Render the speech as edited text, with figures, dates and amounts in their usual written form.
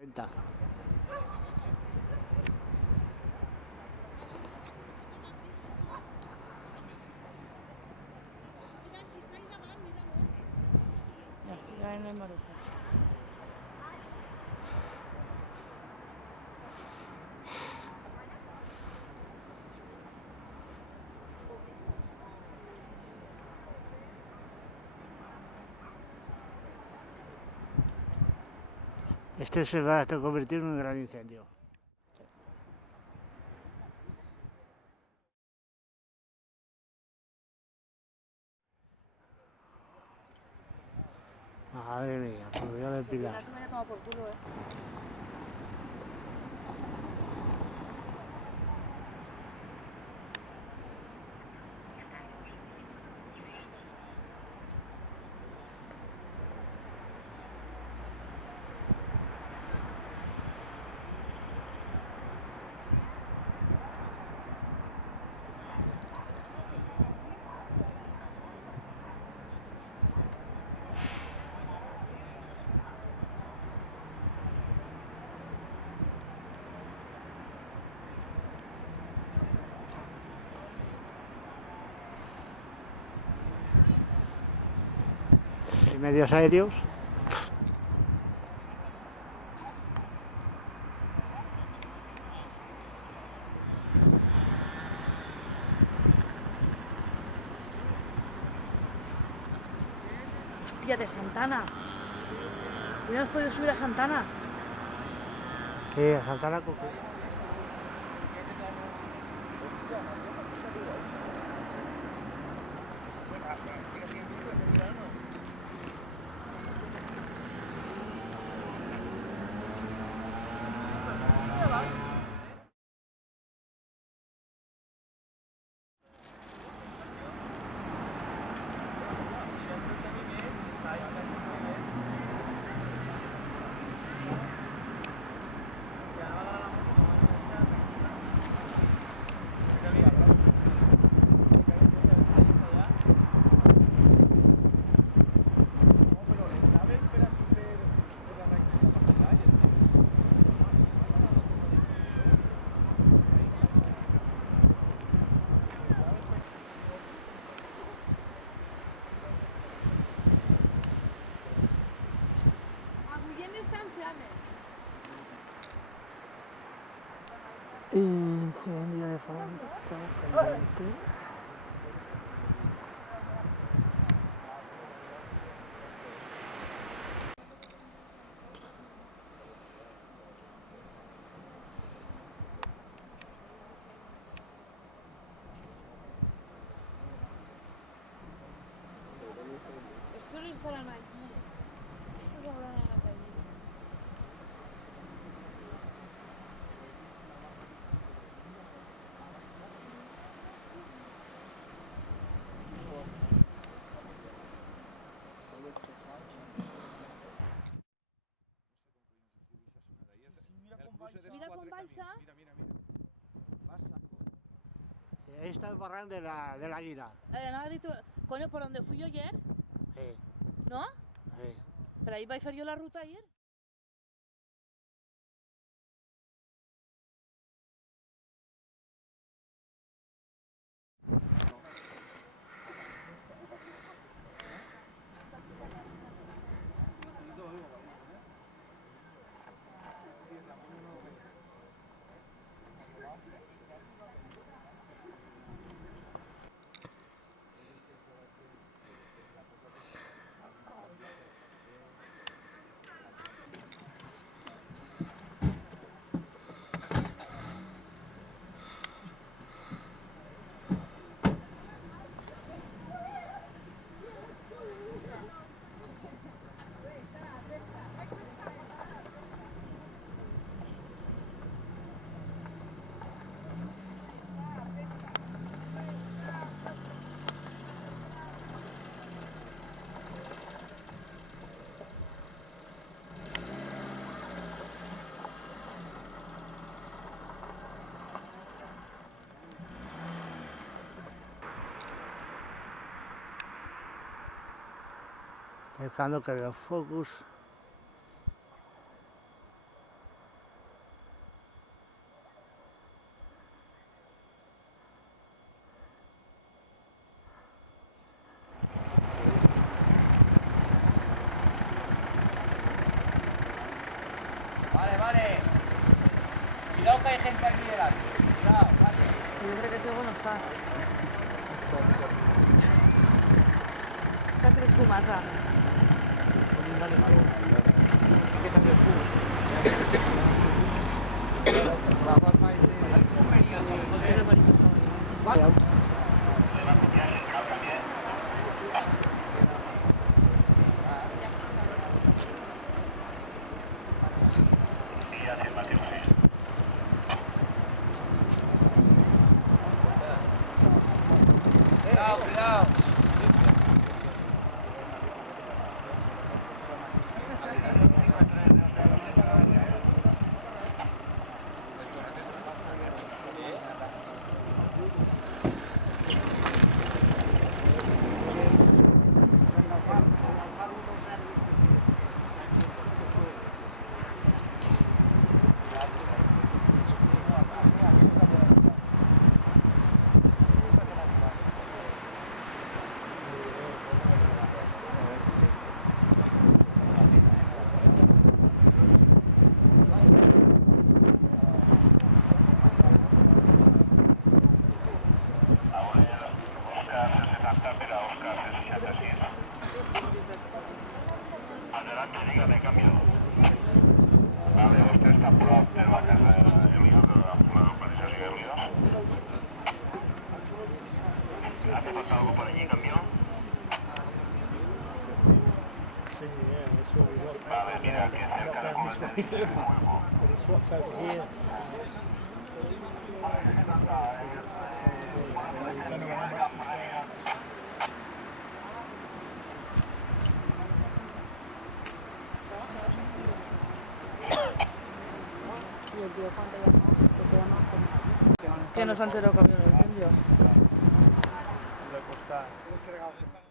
Venta. Ja, estic en el Maruja. Este se va a convertir en un gran incendio. Madre mía, pues voy a depilar. Se me haya tomado por culo, Y medios aéreos. Hostia, de Santana. ¿No has podido subir a Santana? A saltar a coco. Agullent está en flames. Incendio de fábrica pendiente. Esto lo estarán allí. Esto lo habrán en la calle. Mira con baixa. Ahí está el barran de la águila. Nada, coño, por donde fui yo ayer, Sí, ¿no? sí. Pero ahí vais a hacer yo la ruta ayer. Está dejando que los focus. Vale, vale. Cuidado que hay gente aquí delante. Cuidado, casi. Yo creo que ese no está. ¿Qué haces tú, Masa? Cuidado, cuidado. Adelante, dígame, cambio. Vale, usted está por la casa de Emilio, que ha fumado para esa liga Emilio. ¿Hace falta algo por allí, cambio? Vale, mira, aquí cerca de la dice el juego. Que nos han tirado camión el incendio. Le costa.